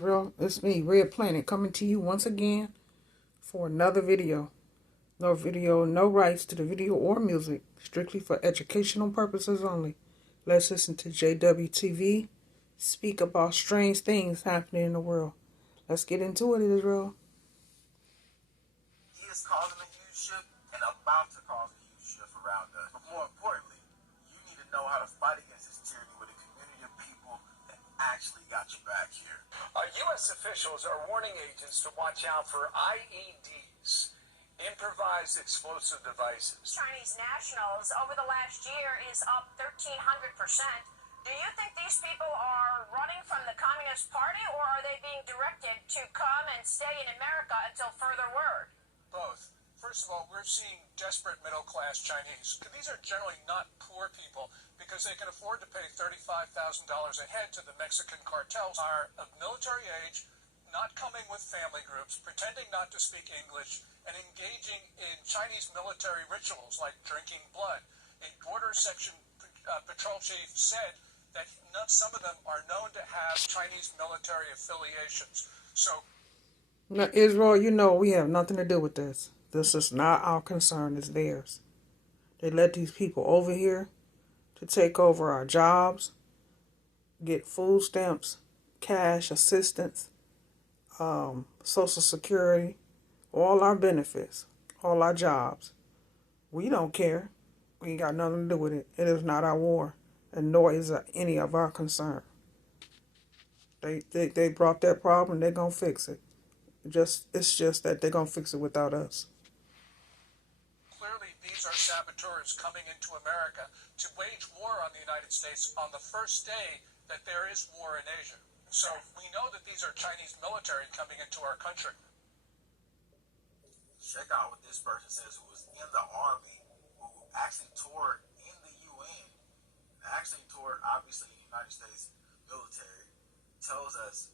Israel? It's me, Red Planet, coming to you once again for another video. No video, no rights to the video or music, strictly for educational purposes only. Let's listen to JWTV speak about strange things happening in the world. Let's get into it, Israel. He is causing a huge shift and about to cause a huge shift around us. But more importantly, you need to know how to fight against this tyranny with a community of people that actually got your back here. U.S. officials are warning agents to watch out for IEDs, improvised explosive devices. Chinese nationals over the last year is up 1,300%. Do you think these people are running from the Communist Party, or are they being directed to come and stay in America until further word? Both. First of all, we're seeing desperate middle-class Chinese. These are generally not poor people because they can afford to pay $35,000 a head to the Mexican cartels. Are of military age, not coming with family groups, pretending not to speak English, and engaging in Chinese military rituals like drinking blood. A border section patrol chief said that some of them are known to have Chinese military affiliations. So, now, Israel, you know we have nothing to do with this. This is not our concern, it's theirs. They let these people over here to take over our jobs, get food stamps, cash assistance, Social Security, all our benefits, all our jobs. We don't care. We ain't got nothing to do with it. It is not our war, and nor is it any of our concern. They brought that problem, they're going to fix it. It's just that they're going to fix it without us. Clearly, these are saboteurs coming into America to wage war on the United States on the first day that there is war in Asia. So we know that these are Chinese military coming into our country. Check out what this person says, who was in the army, who actually toured in the UN, actually toured, obviously, the United States military, tells us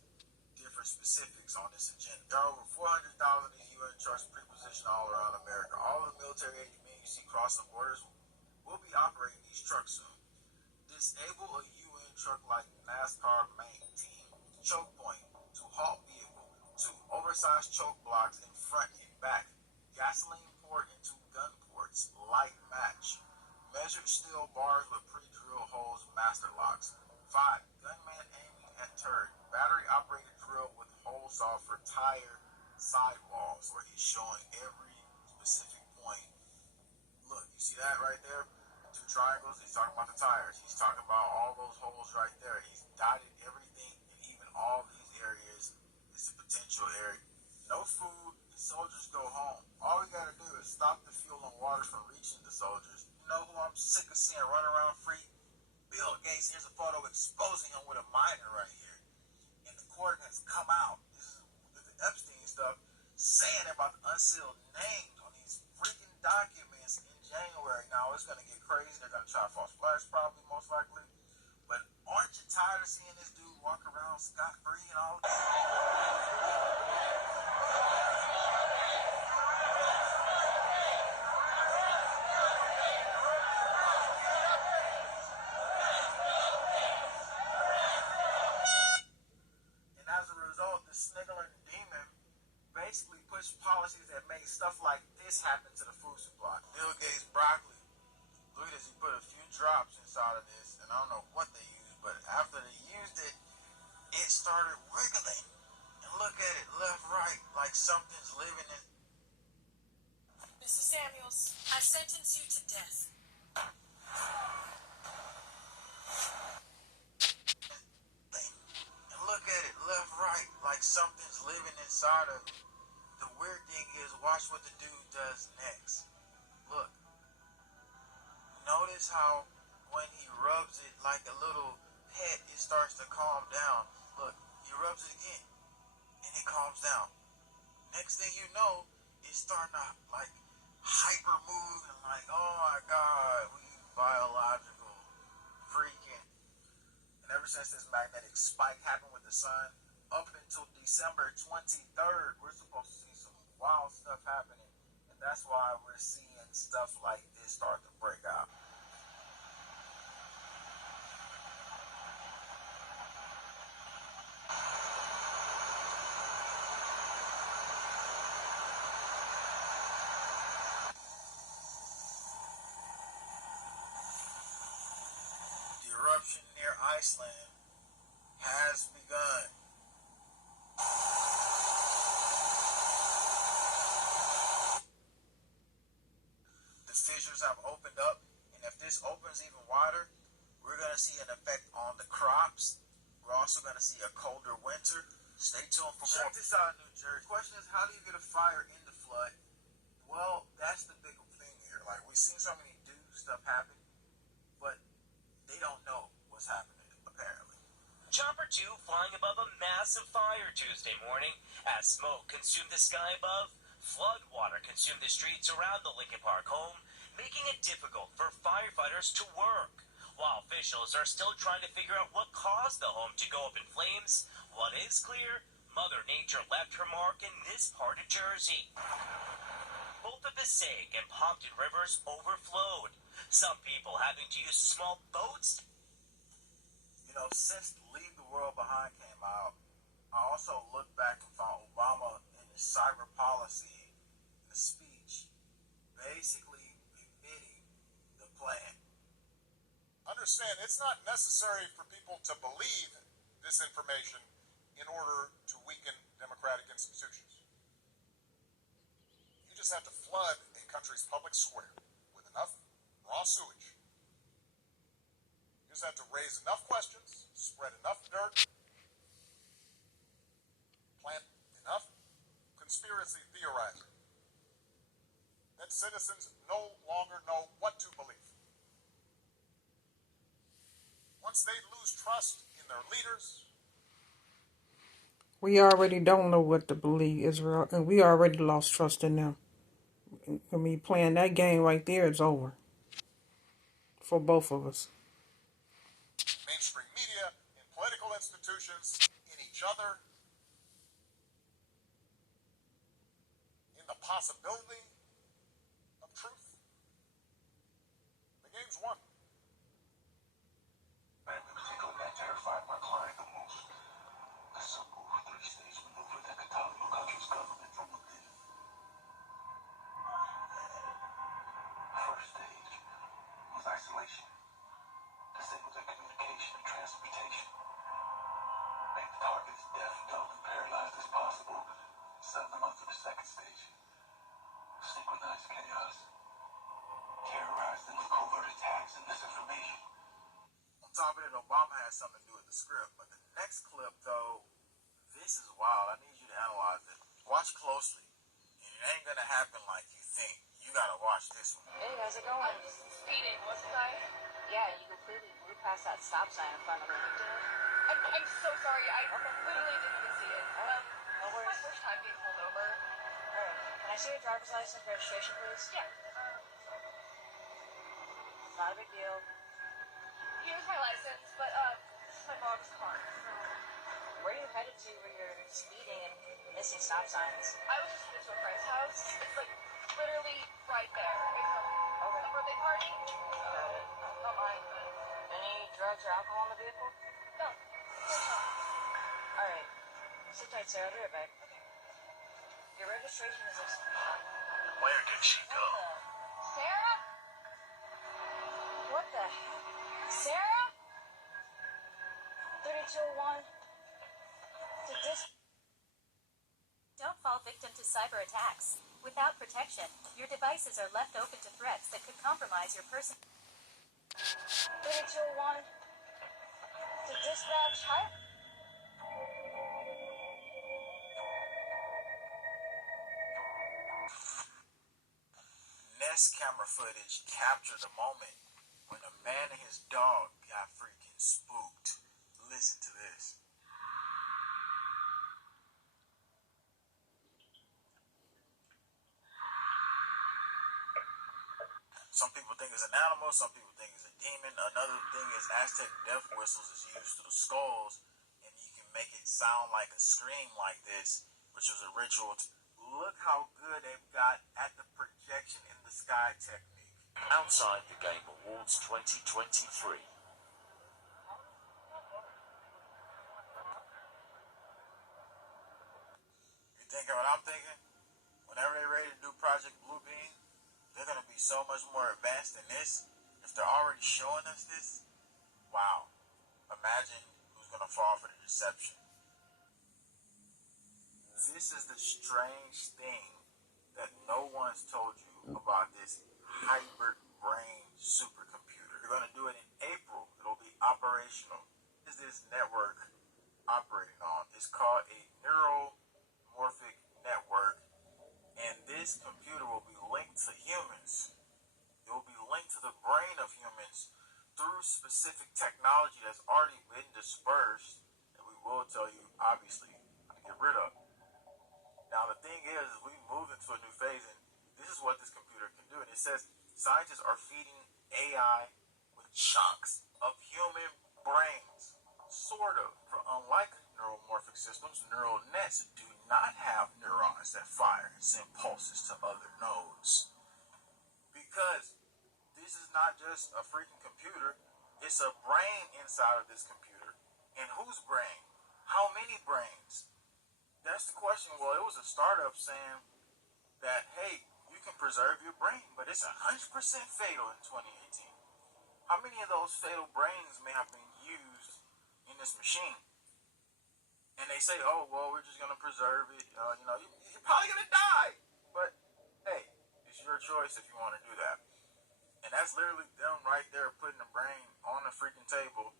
different specifics on this agenda. There are over 400,000 of these UN trucks pre-positioned all around America. All of the military age men you see crossing the borders will be operating these trucks soon. Disable a UN truck like NASCAR main team choke point to halt vehicle, to oversized choke blocks in front and back, gasoline poured into gun ports, light match, measured steel bars with pre-drill holes, master locks. 5. Gunman aiming at turret, battery operated drill with hole saw for tire sidewalls, where he's showing every specific point. Look, you see that right there? 2 triangles. He's talking about the tires. He's talking about all those holes right there. He's dotted everything, and even all these areas is a potential area. No food, the soldiers go home. All we gotta do is stop the fuel and water from reaching the soldiers. You know who I'm sick of seeing run around free? Bill Gates. Here's a photo exposing him with a miner right here. And the coordinates come out. This is the Epstein stuff, saying about the unsealed names on these freaking documents in January. Now it's gonna get crazy. They're gonna try false flags, probably, most likely. But aren't you tired of seeing this dude walk around scot-free and all that? And as a result, the sniggling demon basically pushed policies that made stuff like this happen to the food supply. Bill Gates broccoli. Look at this, he put a few drops inside of this, and I don't know what they used, but after they used it, it started wiggling. And look at it, left, right, like something's living in. Mr. Samuels, I sentence you to death. And look at it, left, right, like something's living inside of it. The weird thing is, watch what the dude does next. Look. Notice how when he rubs it like a little pet, it starts to calm down. Look, he rubs it again, and it calms down. Next thing you know, it's starting to like hyper move and like, oh my God, we biological freaking. And ever since this magnetic spike happened with the sun, up until December 23rd, we're supposed to see some wild stuff happening. And that's why we're seeing stuff like this start to break out. eruption near Iceland has begun. The fissures have opened up, and if this opens even wider, we're going to see an effect on the crops. We're also going to see a colder winter. Stay tuned for more. Check this out, New Jersey. The question is, how do you get a fire in the flood? Well, that's the big thing here. Like, we've seen so many stuff happen, but they don't know what's happening, apparently. Chopper 2 flying above a massive fire Tuesday morning as smoke consumed the sky above. Flood water consumed the streets around the Lincoln Park home, making it difficult for firefighters to work. While officials are still trying to figure out what caused the home to go up in flames, what is clear, Mother Nature left her mark in this part of Jersey. Both the Passaic and Pompton rivers overflowed, some people having to use small boats. You know, since Leave the World Behind came out, I also looked back and found Obama in his cyber policy, in the speech, basically admitting the plan. Understand, it's not necessary for people to believe this information in order to weaken democratic institutions. You just have to flood a country's public square with enough raw sewage. You just have to raise enough questions, spread enough dirt, plant enough conspiracy theorizing that citizens no longer know what to believe. Once they lose trust in their leaders, we already don't know what to believe, Israel, and we already lost trust in them. I mean, playing that game right there is over for both of us. mainstream media, in political institutions, in each other, in the possibility of truth, the game's won. Man, in particular, that terrified my client the most. The simple three-stage maneuver that could topple a country's government from within. First stage was isolation. Disable their communication and transportation. Make the targets deaf, dumb, and paralyzed as possible. Set them up for the second stage. Synchronized chaos. Terrorize them with covert attacks and misinformation. On top of it, Obama had something to do with the script. But the next clip, though, this is wild. I need you to analyze it. Watch closely. And it ain't gonna happen like you think. You gotta watch this one. Hey, how's it going? I'm just speeding, wasn't I? Yeah, you completely blew past that stop sign in front of me. I'm so sorry. I literally didn't even see it. No This is my worries. first time being pulled over. Alright, can I see your driver's license registration, please? Yeah. Not a big deal. Here's my license, but this is my mom's car. So Where are you headed to where you're speeding and missing stop signs? I was just headed to a friend's house. It's like literally right there. It's Okay. a birthday party. Got it. Not mine, but Any drugs or alcohol in the vehicle? no. There's not. Alright. Sit tight, sir. I'll be right back. Your registration is expired. Where did she go? Sarah? What the heck? Sarah? 3201. Don't fall victim to cyber attacks. Without protection, your devices are left open to threats that could compromise your person. 3201. To dispatch. Hi. Nest camera footage captured the moment when a man and his dog got freaking spooked. Listen to this. Some people think it's an animal, some people think it's a demon. Another thing is Aztec death whistles is used through the skulls, and you can make it sound like a scream like this, which was a ritual. Look how good they've got at the projection in the sky technique. Outside the Game Awards 2023. You thinking what I'm thinking? Whenever they're ready to do Project Bluebeam, they're going to be so much more advanced than this. If they're already showing us this, wow. Imagine who's going to fall for the deception. This is the strange thing that no one's told you about this hybrid brain supercomputer. They're going to do it in April. It'll be operational. What is this network operating on? It's called a neuromorphic network, and this computer will be linked to humans. It will be linked to the brain of humans through specific technology that's already been dispersed, that we will tell you, obviously, how to get rid of. Now, the thing is, we move into a new phase, and this is what this computer can do. And it says scientists are feeding AI with chunks of human brains, sort of. For unlike neuromorphic systems, neural nets do not have neurons that fire and send pulses to other nodes. Because this is not just a freaking computer, it's a brain inside of this computer. And whose brain? How many brains? That's the question. Well, it was a startup saying that, hey, you can preserve your brain, but it's 100% fatal in 2018. How many of those fatal brains may have been used in this machine? And they say, oh, well, we're just going to preserve it. You're probably going to die. But, hey, it's your choice if you want to do that. And that's literally them right there putting the brain on the freaking table,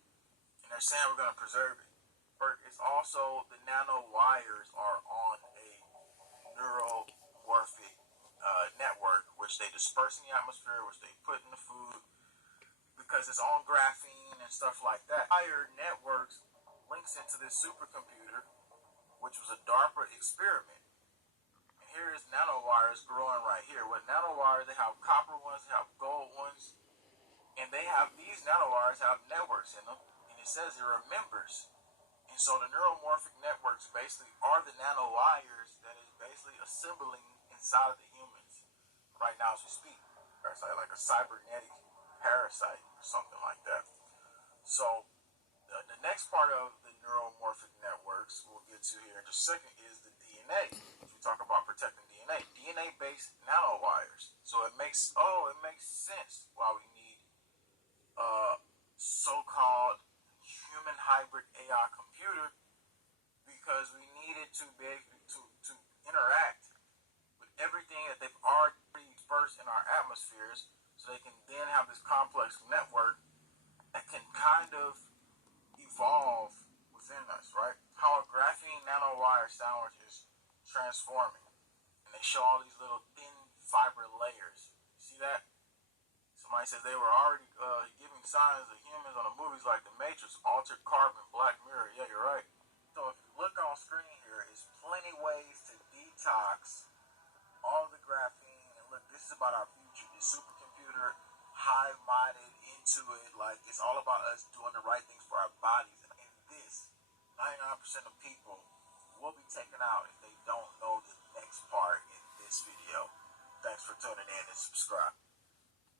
and they're saying we're going to preserve it. But it's also the nanowires are on a neuromorphic network, which they disperse in the atmosphere, which they put in the food, because it's on graphene and stuff like that. Higher networks links into this supercomputer, which was a DARPA experiment. And here is nanowires growing right here. With nanowires, they have copper ones, they have gold ones, and these nanowires have networks in them, and it says it remembers. And so the neuromorphic networks basically are the nanowires that is basically assembling inside of the humans right now as we speak. Parasite, like a cybernetic parasite or something like that. So the next part of the neuromorphic networks we'll get to here in just a second is the DNA. If we talk about protecting DNA-based nanowires. So it makes sense why we need so-called human hybrid AI computer, because we need it to be able to interact with everything that they've already dispersed in our atmospheres, so they can then have this complex network that can kind of evolve within us, right? How a graphene nanowire sandwich is transforming, and they show all these little thin fiber layers. You see that? Somebody says they were already giving signs of humans on the movies like The Matrix, Altered Carbon, Black Mirror. Yeah, you're right. So if you look on screen here, is plenty ways to detox all the graphene. And look, this is about our future. This supercomputer, hive-minded into it. Like, it's all about us doing the right things for our bodies. And this, 99% of people will be taken out if they don't know the next part in this video. Thanks for tuning in and subscribe.